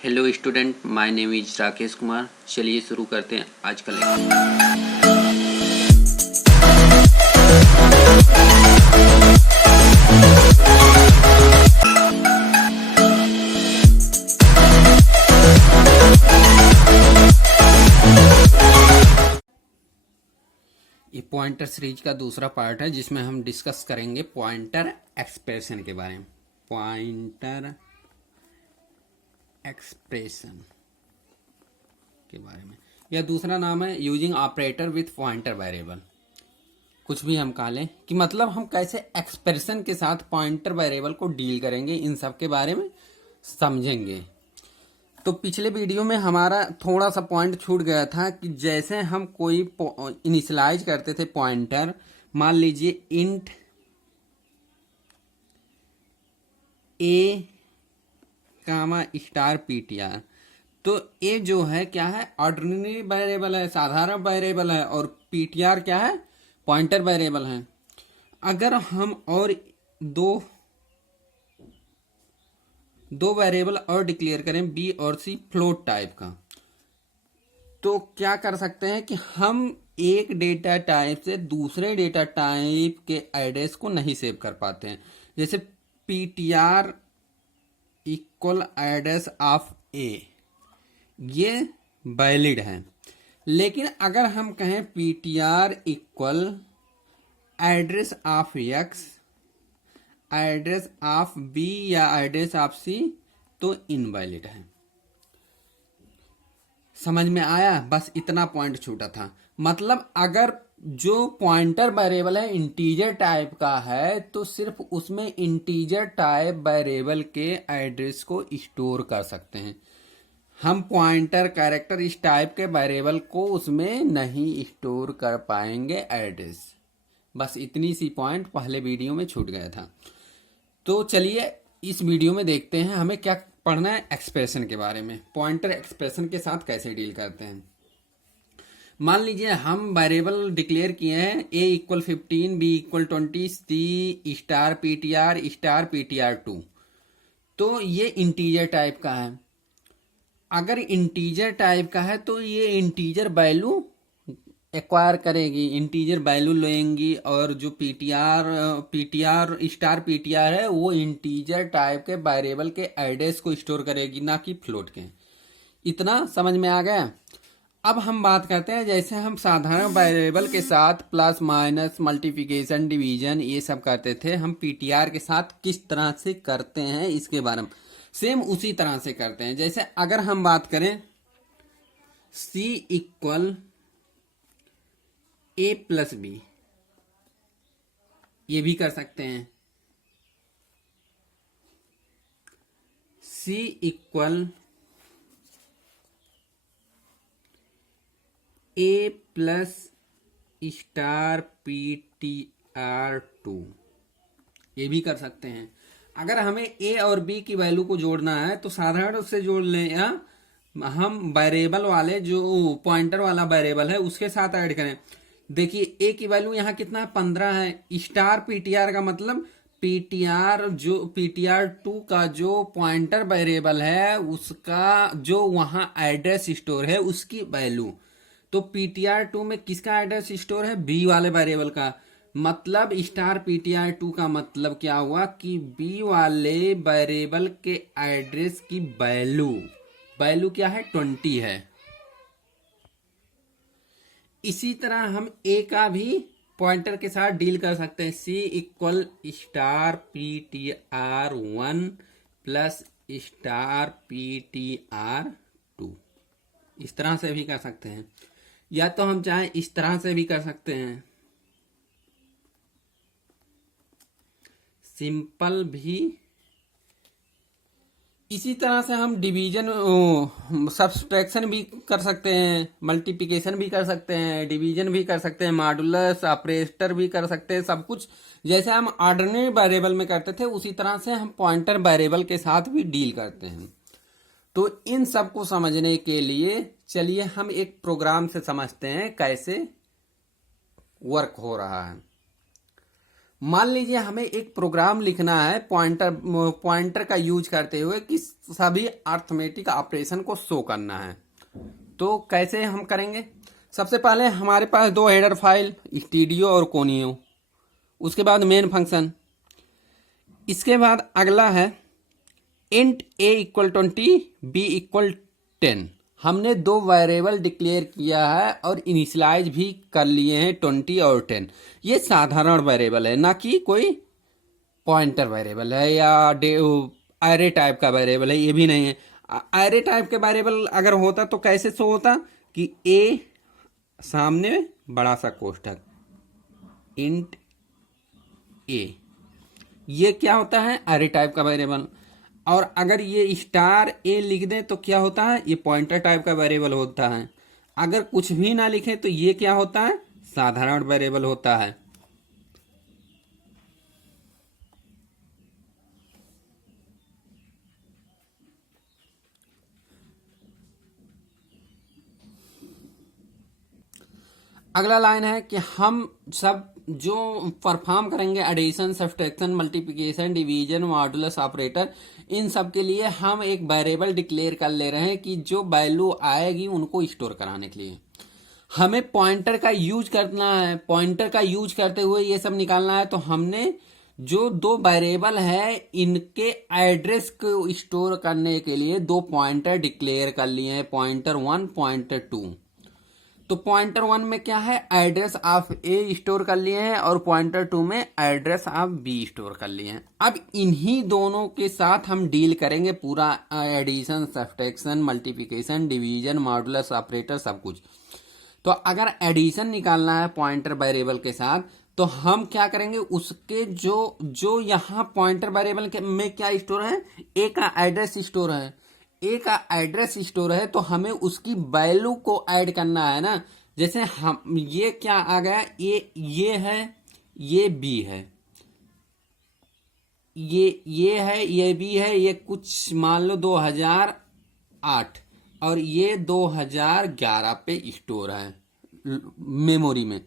Hello student, my name is Rakesh Kumar. चलिए शुरू करते हैं आज का लेक्चर। ये पॉइंटर सीरीज का दूसरा पार्ट है जिसमें हम डिस्कस करेंगे पॉइंटर एक्सप्रेशन के बारे में। पॉइंटर एक्सप्रेशन के बारे में, यह दूसरा नाम है using operator with pointer variable. कुछ भी हम कह लें कि मतलब हम कैसे एक्सप्रेशन के साथ पॉइंटर वेरिएबल को डील करेंगे, इन सब के बारे में समझेंगे। तो पिछले वीडियो में हमारा थोड़ा सा पॉइंट छूट गया था कि जैसे हम कोई इनिशियलाइज करते थे पॉइंटर, मान लीजिए इंट ए कामा स्टार पीटीआर, तो ए जो है क्या है, ऑर्डिनरी वेरिएबल है, साधारण वेरिएबल है, और पीटीआर क्या है, पॉइंटर वेरिएबल है। अगर हम और दो वेरिएबल और डिक्लेयर करें बी और सी फ्लोट टाइप का, तो क्या कर सकते हैं कि हम एक डेटा टाइप से दूसरे डेटा टाइप के एड्रेस को नहीं सेव कर पाते हैं। जैसे PTR equal address of a, ये वैलिड है, लेकिन अगर हम कहें PTR equal address of x, address of b या एड्रेस ऑफ सी, तो इनवैलिड है। समझ में आया? बस इतना पॉइंट छूटा था। मतलब अगर जो पॉइंटर वेरिएबल है इंटीजर टाइप का है, तो सिर्फ उसमें इंटीजर टाइप वेरिएबल के एड्रेस को स्टोर कर सकते हैं। हम पॉइंटर कैरेक्टर इस टाइप के वेरिएबल को उसमें नहीं स्टोर कर पाएंगे एड्रेस। बस इतनी सी पॉइंट पहले वीडियो में छूट गया था। तो चलिए इस वीडियो में देखते हैं हमें क्या पढ़ना है एक्सप्रेशन के बारे में। पॉइंटर एक्सप्रेशन के साथ कैसे डील करते हैं। मान लीजिए हम वेरिएबल डिक्लेयर किए हैं a equal 15, b equal 20, c star PTR 2। तो ये इंटीजर टाइप का है। अगर इंटीजर टाइप का है तो ये इंटीजर वैल्यू एक्वायर करेगी, इंटीजर वैल्यू लेंगी, और जो पीटीआर स्टार पीटीआर है वो इंटीजर टाइप के वेरिएबल के एड्रेस को स्टोर करेगी, ना कि फ्लोट के। इतना समझ में आ गया? अब हम बात करते हैं जैसे हम साधारण वेरिएबल के साथ प्लस माइनस मल्टीप्लिकेशन डिवीजन ये सब करते थे, हम पीटीआर के साथ किस तरह से करते हैं इसके बारे में सेम उसी तरह से करते हैं। जैसे अगर हम बात करें c equal a plus b, ये भी कर सकते हैं। c equal a plus star PTR 2, ये भी कर सकते हैं। अगर हमें a और b की वैल्यू को जोड़ना है तो साधारण उससे जोड़ लें, या हम वेरिएबल वाले जो पॉइंटर वाला वेरिएबल है उसके साथ ऐड करें। देखिए a की वैल्यू यहाँ कितना 15 है। स्टार पीटीआर का मतलब पीटीआर 2 का जो पॉइंटर वेरिएबल है उसका जो वहां एड्रेस स्टोर है उसकी वैल्यू। तो पीटीआर 2 में किसका एड्रेस स्टोर है? बी वाले वेरिएबल का। मतलब स्टार पीटीआर 2 का मतलब क्या हुआ कि बी वाले वेरिएबल के एड्रेस की वैल्यू क्या है? 20 है। इसी तरह हम ए का भी पॉइंटर के साथ डील कर सकते हैं। C equal star PTR 1 plus star PTR 2, इस तरह से भी कर सकते हैं, या तो हम चाहें इस तरह से भी कर सकते हैं, सिंपल भी। इसी तरह से हम डिवीजन सब्सट्रैक्शन भी कर सकते हैं, मल्टीप्लिकेशन भी कर सकते हैं, डिवीजन भी कर सकते हैं, मॉडुलस ऑपरेटर भी कर सकते हैं। सब कुछ जैसे हम ऑर्डिनरी वेरिएबल में करते थे उसी तरह से हम पॉइंटर वेरिएबल के साथ भी डील करते हैं। तो इन सब को समझने के लिए चलिए हम एक प्रोग्राम से समझते हैं कैसे वर्क हो रहा है। मान लीजिए हमें एक प्रोग्राम लिखना है पॉइंटर का यूज करते हुए कि सभी अर्थमेटिक ऑपरेशन को शो करना है। तो कैसे हम करेंगे? सबसे पहले हमारे पास दो हेडर फाइल स्टीडियो और कोनियो, उसके बाद मेन फंक्शन, इसके बाद अगला है int a equal 20 b equal 10। हमने दो वेरिएबल डिक्लेयर किया है और इनिशियलाइज भी कर लिए हैं 20 और 10। ये साधारण वेरिएबल है, ना कि कोई पॉइंटर वेरिएबल है या एरे टाइप का वेरिएबल है, ये भी नहीं है। एरे टाइप के वेरिएबल अगर होता तो कैसे शो होता कि a सामने बड़ा सा कोष्ठक इंट a, ये क्या होता है? एरे टाइप का वेरिएबल। और अगर ये स्टार ए लिख दें तो क्या होता है? ये पॉइंटर टाइप का वेरिएबल होता है। अगर कुछ भी ना लिखें तो ये क्या होता है? साधारण वेरिएबल होता है। अगला लाइन है कि हम सब जो परफॉर्म करेंगे addition, subtraction, multiplication, division, modulus operator, इन सब के लिए हम एक वेरिएबल डिक्लेयर कर ले रहे हैं कि जो वैल्यू आएगी उनको स्टोर कराने के लिए हमें पॉइंटर का यूज करना है। पॉइंटर का यूज करते हुए ये सब निकालना है। तो हमने जो दो वेरिएबल है इनके एड्रेस को स्टोर करने के लिए दो पॉइंटर डिक्लेयर कर लिए हैं, पॉइंटर 1, पॉइंटर 2। तो पॉइंटर 1 में क्या है? एड्रेस ऑफ ए स्टोर कर लिए हैं और पॉइंटर 2 में एड्रेस ऑफ बी स्टोर कर लिए हैं। अब इन्हीं दोनों के साथ हम डील करेंगे पूरा addition, subtraction, multiplication, division, modulus operator, सब कुछ। तो अगर एडिशन निकालना है पॉइंटर वेरिएबल के साथ तो हम क्या करेंगे? उसके जो यहाँ पॉइंटर वेरिएबल में क्या स्टोर है? ए का एड्रेस स्टोर है। ए का एड्रेस स्टोर है तो हमें उसकी वैल्यू को ऐड करना है ना। जैसे हम ये क्या आ गया? ये है, ये बी है, ये है, ये बी है, ये कुछ मान लो 2008 और ये 2011 पे स्टोर है मेमोरी में।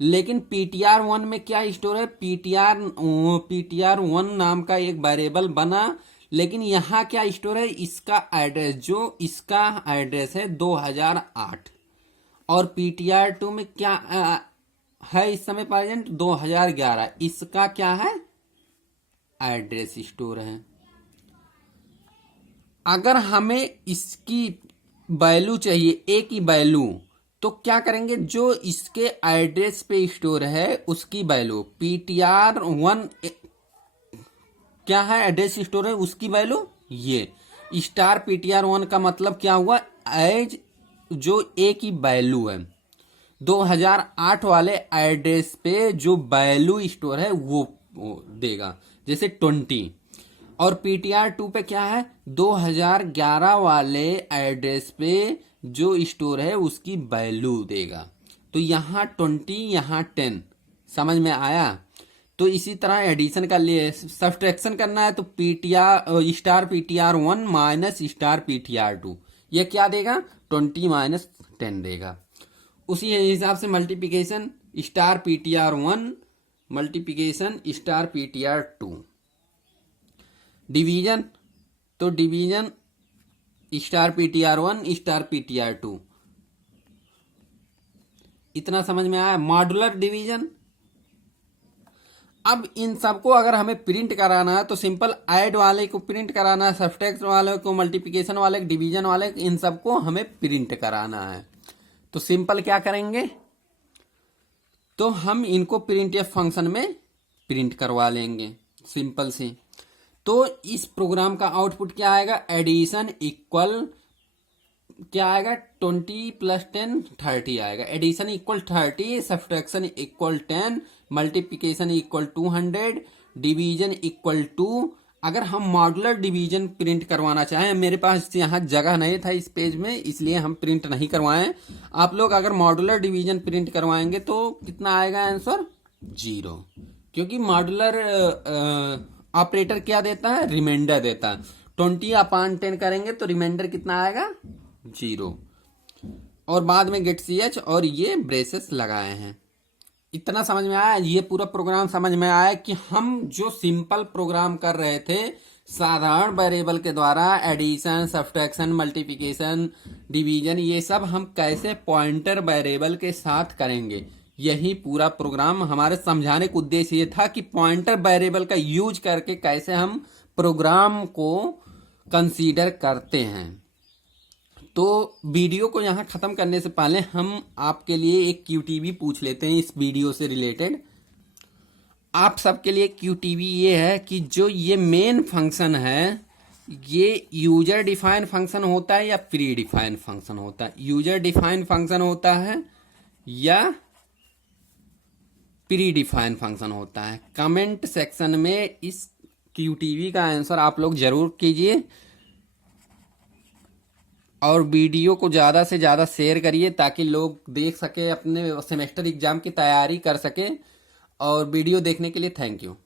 लेकिन ptr1 में क्या स्टोर है? ptr1 नाम का एक वेरिएबल बना, लेकिन यहाँ क्या स्टोर है? इसका एड्रेस, जो इसका एड्रेस है 2008। और ptr2 में क्या है इस समय प्रेजेंट? 2011। इसका क्या है? एड्रेस स्टोर है। अगर हमें इसकी वैल्यू चाहिए, ए की वैल्यू, तो क्या करेंगे? जो इसके एड्रेस पे स्टोर है उसकी वैल्यू ptr1 क्या है? एड्रेस स्टोर है, उसकी वैल्यू ये स्टार ptr1 का मतलब क्या हुआ? एज जो ए की वैल्यू है 2008 वाले एड्रेस पे जो वैल्यू स्टोर है वो देगा, जैसे 20। और ptr2 पे क्या है? 2011 वाले एड्रेस पे जो स्टोर है उसकी वैल्यू देगा। तो यहाँ 20, यहाँ 10। समझ में आया? तो इसी तरह एडिशन का लिए सब्ट्रैक्शन करना है तो star ptr1 minus star ptr2, ये क्या देगा? 20 माइनस 10 देगा। उसी हिसाब से multiplication star ptr1 multiplication star ptr2। Division तो division star ptr1 star ptr2। इतना समझ में आया? Modular division. अब इन सबको अगर हमें प्रिंट कराना है तो सिंपल ऐड वाले को प्रिंट कराना है, सब्ट्रैक्ट वाले को, मल्टीप्लिकेशन वाले, डिवीजन वाले, इन सबको हमें प्रिंट कराना है। तो सिंपल क्या करेंगे? तो हम इनको प्रिंटफ फंक्शन में प्रिंट करवा लेंगे सिंपल से। तो इस प्रोग्राम का आउटपुट क्या आएगा? एडिशन इक्वल क्या आएगा? 20 प्लस 10 30 आएगा। Addition equal 30, subtraction equal 10, multiplication equal 200, division equal 2। अगर हम मॉडुलर डिवीजन प्रिंट करवाना चाहें, मेरे पास यहाँ जगह नहीं था इस पेज में इसलिए हम प्रिंट नहीं करवाएं। आप लोग अगर मॉडुलर डिवीजन प्रिंट करवाएंगे तो कितना आएगा आंसर? 0, क्योंकि मॉडुलर ऑपरेटर क्या देता है? रिमाइंडर देता है। 20/10 करेंगे तो रिमाइंडर कितना आएगा? 0। और बाद में गेट ch और ये ब्रेसेस लगाए हैं। इतना समझ में आया, ये पूरा प्रोग्राम समझ में आया कि हम जो सिंपल प्रोग्राम कर रहे थे साधारण वेरिएबल के द्वारा, एडिशन, सब्ट्रैक्शन, मल्टीप्लिकेशन, डिवीजन, ये सब हम कैसे पॉइंटर वेरिएबल के साथ करेंगे। यही पूरा प्रोग्राम हमारे समझाने का उद्देश्य ये था कि पॉइंटर वेरिएबल का यूज करके कैसे हम प्रोग्राम को कंसीडर करते हैं। तो वीडियो को यहाँ खत्म करने से पहले हम आपके लिए एक क्यूटीवी पूछ लेते हैं इस वीडियो से रिलेटेड। आप सबके लिए क्यूटीवी ये है कि जो ये मेन फंक्शन है, ये यूजर डिफाइन फंक्शन होता है या प्री डिफाइन फंक्शन होता है? यूजर डिफाइन फंक्शन होता है या प्री डिफाइन फंक्शन होता है? कमेंट सेक्शन में इस क्यूटीवी का आंसर आप लोग जरूर कीजिए और वीडियो को ज़्यादा से ज़्यादा शेयर करिए ताकि लोग देख सके, अपने सेमेस्टर एग्जाम की तैयारी कर सके। और वीडियो देखने के लिए थैंक यू।